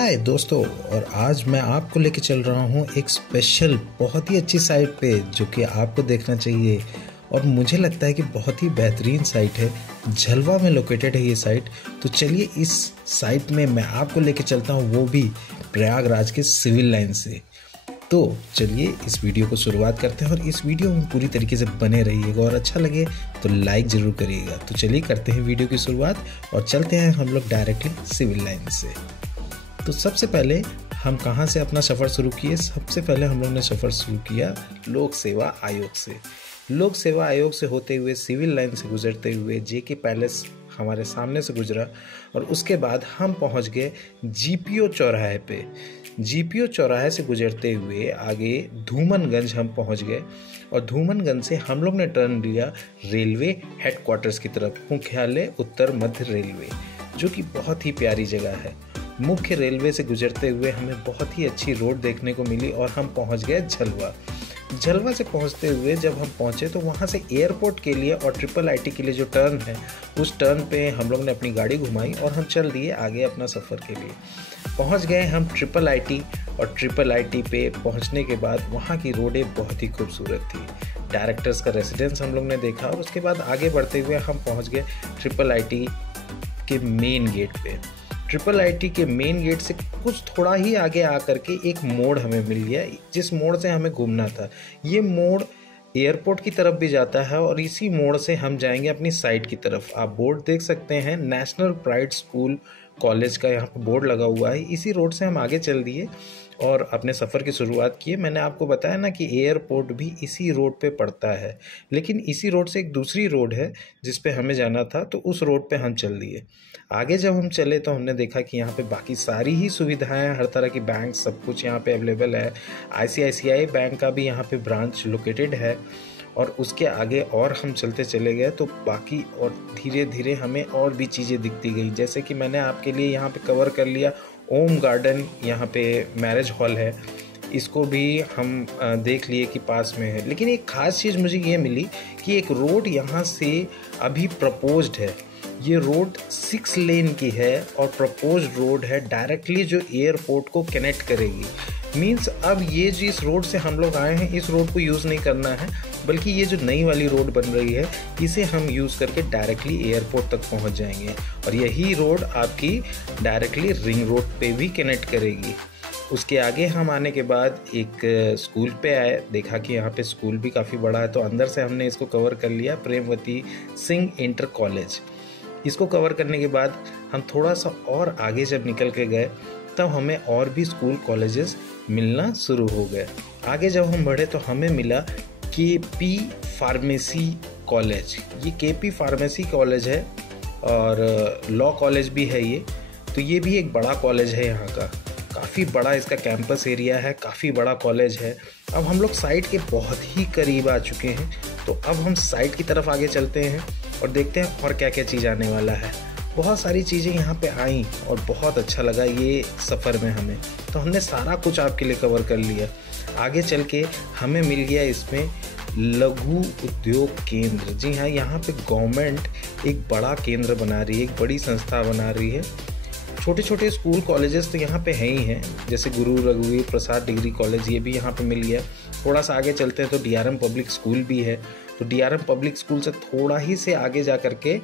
हाय दोस्तों, और आज मैं आपको लेके चल रहा हूँ एक स्पेशल बहुत ही अच्छी साइट पे जो कि आपको देखना चाहिए और मुझे लगता है कि बहुत ही बेहतरीन साइट है। झलवा में लोकेटेड है ये साइट। तो चलिए इस साइट में मैं आपको लेके चलता हूँ, वो भी प्रयागराज के सिविल लाइन से। तो चलिए इस वीडियो को शुरुआत करते हैं और इस वीडियो में पूरी तरीके से बने रहिएगा और अच्छा लगे तो लाइक ज़रूर करिएगा। तो चलिए करते हैं वीडियो की शुरुआत और चलते हैं हम लोग डायरेक्टली सिविल लाइन से। तो सबसे पहले हम कहाँ से अपना सफ़र शुरू किए? सबसे पहले हम लोग ने सफ़र शुरू किया लोक सेवा आयोग से। लोक सेवा आयोग से होते हुए सिविल लाइन से गुजरते हुए जेके पैलेस हमारे सामने से गुजरा और उसके बाद हम पहुंच गए जीपीओ चौराहे पे। जीपीओ चौराहे से गुजरते हुए आगे धूमनगंज हम पहुंच गए और धूमनगंज से हम लोग ने टर्न लिया रेलवे हेडक्वार्टर्स की तरफ, मुख्यालय उत्तर मध्य रेलवे, जो कि बहुत ही प्यारी जगह है। मुख्य रेलवे से गुजरते हुए हमें बहुत ही अच्छी रोड देखने को मिली और हम पहुंच गए झलवा। झलवा से पहुंचते हुए जब हम पहुंचे तो वहां से एयरपोर्ट के लिए और ट्रिपल आईटी के लिए जो टर्न है उस टर्न पे हम लोग ने अपनी गाड़ी घुमाई और हम चल दिए आगे अपना सफ़र के लिए। पहुंच गए हम ट्रिपल आईटी और ट्रिपल आईटी पे पहुंचने के बाद वहाँ की रोडें बहुत ही खूबसूरत थी। डायरेक्टर्स का रेसिडेंस हम लोग ने देखा और उसके बाद आगे बढ़ते हुए हम पहुँच गए ट्रिपल आईटी के मेन गेट पे। ट्रिपल आईटी के मेन गेट से कुछ थोड़ा ही आगे आकर के एक मोड़ हमें मिल गया, जिस मोड़ से हमें घूमना था। ये मोड़ एयरपोर्ट की तरफ भी जाता है और इसी मोड़ से हम जाएंगे अपनी साइट की तरफ। आप बोर्ड देख सकते हैं, नेशनल प्राइड स्कूल कॉलेज का यहाँ पर बोर्ड लगा हुआ है। इसी रोड से हम आगे चल दिए और अपने सफ़र की शुरुआत किए। मैंने आपको बताया ना कि एयरपोर्ट भी इसी रोड पे पड़ता है, लेकिन इसी रोड से एक दूसरी रोड है जिस पे हमें जाना था, तो उस रोड पे हम चल दिए। आगे जब हम चले तो हमने देखा कि यहाँ पे बाकी सारी ही सुविधाएं, हर तरह की बैंक, सब कुछ यहाँ पे अवेलेबल है। आईसीआईसीआई बैंक का भी यहाँ पे ब्रांच लोकेटेड है। और उसके आगे और हम चलते चले गए तो बाकी और धीरे धीरे हमें और भी चीज़ें दिखती गई। जैसे कि मैंने आपके लिए यहाँ पे कवर कर लिया ओम गार्डन, यहाँ पे मैरिज हॉल है, इसको भी हम देख लिए कि पास में है। लेकिन एक ख़ास चीज़ मुझे ये मिली कि एक रोड यहाँ से अभी प्रपोज्ड है। ये रोड 6 लेन की है और प्रपोज्ड रोड है डायरेक्टली जो एयरपोर्ट को कनेक्ट करेगी। मीन्स अब ये जिस रोड से हम लोग आए हैं इस रोड को यूज़ नहीं करना है, बल्कि ये जो नई वाली रोड बन रही है इसे हम यूज़ करके डायरेक्टली एयरपोर्ट तक पहुंच जाएंगे और यही रोड आपकी डायरेक्टली रिंग रोड पे भी कनेक्ट करेगी। उसके आगे हम आने के बाद एक स्कूल पे आए, देखा कि यहाँ पे स्कूल भी काफ़ी बड़ा है, तो अंदर से हमने इसको कवर कर लिया, प्रेमवती सिंह इंटर कॉलेज। इसको कवर करने के बाद हम थोड़ा सा और आगे जब निकल के गए तब हमें और भी स्कूल कॉलेजेस मिलना शुरू हो गए। आगे जब हम बढ़े तो हमें मिला केपी फार्मेसी कॉलेज। ये केपी फार्मेसी कॉलेज है और लॉ कॉलेज भी है ये। तो ये भी एक बड़ा कॉलेज है यहाँ का, काफ़ी बड़ा इसका कैंपस एरिया है, काफ़ी बड़ा कॉलेज है। अब हम लोग साइट के बहुत ही करीब आ चुके हैं, तो अब हम साइट की तरफ आगे चलते हैं और देखते हैं और क्या क्या चीज़ आने वाला है। बहुत सारी चीज़ें यहाँ पे आई और बहुत अच्छा लगा ये सफ़र में हमें, तो हमने सारा कुछ आपके लिए कवर कर लिया। आगे चल के हमें मिल गया इसमें लघु उद्योग केंद्र। जी हाँ, यहाँ पे गवर्नमेंट एक बड़ा केंद्र बना रही है, एक बड़ी संस्था बना रही है। छोटे छोटे स्कूल कॉलेजेस तो यहाँ पे हैं ही हैं, जैसे गुरु रघुवीर प्रसाद डिग्री कॉलेज, ये भी यहाँ पे मिल गया। थोड़ा सा आगे चलते हैं तो डीआरएम पब्लिक स्कूल भी है। तो डीआरएम पब्लिक स्कूल से थोड़ा ही से आगे जा करके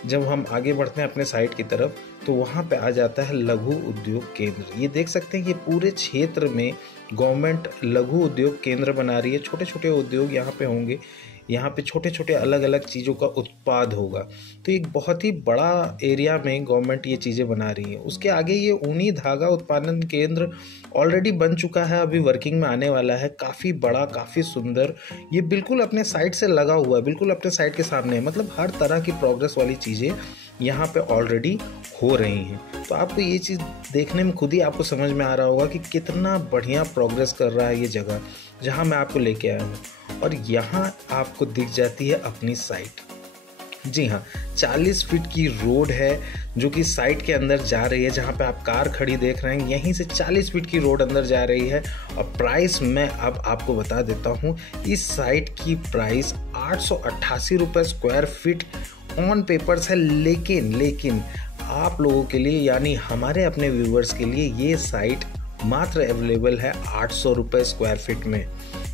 जब हम आगे बढ़ते हैं अपने साइट की तरफ तो वहाँ पे आ जाता है लघु उद्योग केंद्र। ये देख सकते हैं कि पूरे क्षेत्र में गवर्नमेंट लघु उद्योग केंद्र बना रही है। छोटे छोटे उद्योग यहाँ पे होंगे, यहाँ पे छोटे छोटे अलग अलग चीज़ों का उत्पाद होगा। तो एक बहुत ही बड़ा एरिया में गवर्नमेंट ये चीज़ें बना रही है। उसके आगे ये ऊनी धागा उत्पादन केंद्र ऑलरेडी बन चुका है, अभी वर्किंग में आने वाला है। काफ़ी बड़ा, काफ़ी सुंदर, ये बिल्कुल अपने साइट से लगा हुआ है, बिल्कुल अपने साइट के सामने है। मतलब हर तरह की प्रोग्रेस वाली चीज़ें यहाँ पे ऑलरेडी हो रही हैं। तो आपको ये चीज़ देखने में खुद ही आपको समझ में आ रहा होगा कि कितना बढ़िया प्रोग्रेस कर रहा है ये जगह जहाँ मैं आपको लेके आया हूँ। और यहाँ आपको दिख जाती है अपनी साइट। जी हाँ, 40 फीट की रोड है जो कि साइट के अंदर जा रही है। जहाँ पे आप कार खड़ी देख रहे हैं, यहीं से 40 फीट की रोड अंदर जा रही है। और प्राइस मैं अब आपको बता देता हूँ, इस साइट की प्राइस 888 रुपये स्क्वायर फीट ऑन पेपर्स है। लेकिन आप लोगों के लिए यानी हमारे अपने व्यूवर्स के लिए ये साइट मात्र अवेलेबल है 800 रुपये स्क्वायर फीट में।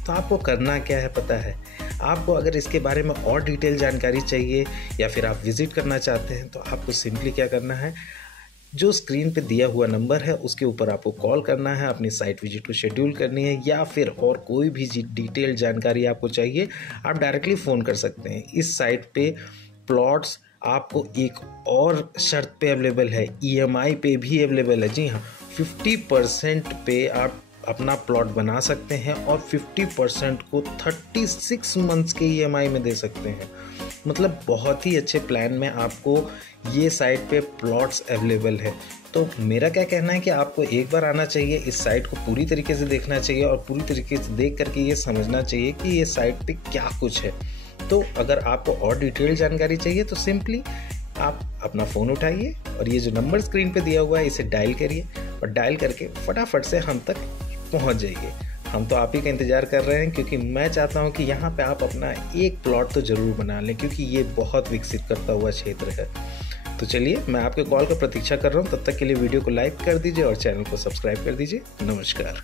तो आपको करना क्या है पता है, आपको अगर इसके बारे में और डिटेल जानकारी चाहिए या फिर आप विज़िट करना चाहते हैं तो आपको सिंपली क्या करना है, जो स्क्रीन पे दिया हुआ नंबर है उसके ऊपर आपको कॉल करना है, अपनी साइट विजिट को शेड्यूल करनी है, या फिर और कोई भी डिटेल जानकारी आपको चाहिए आप डायरेक्टली फ़ोन कर सकते हैं। इस साइट पे प्लॉट्स आपको एक और शर्त पे अवेलेबल है, EMI पे भी अवेलेबल है। जी हाँ, 50% पे आप अपना प्लॉट बना सकते हैं और 50% को 36 मंथ्स के EMI में दे सकते हैं। मतलब बहुत ही अच्छे प्लान में आपको ये साइट पे प्लॉट्स अवेलेबल है। तो मेरा क्या कहना है कि आपको एक बार आना चाहिए, इस साइट को पूरी तरीके से देखना चाहिए और पूरी तरीके से देख करके ये समझना चाहिए कि ये साइट पे क्या कुछ है। तो अगर आपको और डिटेल जानकारी चाहिए तो सिंपली आप अपना फ़ोन उठाइए और ये जो नंबर स्क्रीन पे दिया हुआ है इसे डायल करिए और डायल करके फटाफट से हम तक पहुंच जाइए। हम तो आप ही का इंतज़ार कर रहे हैं, क्योंकि मैं चाहता हूं कि यहाँ पे आप अपना एक प्लॉट तो ज़रूर बना लें, क्योंकि ये बहुत विकसित करता हुआ क्षेत्र है। तो चलिए, मैं आपके कॉल का प्रतीक्षा कर रहा हूँ। तब तक के लिए वीडियो को लाइक कर दीजिए और चैनल को सब्सक्राइब कर दीजिए। नमस्कार।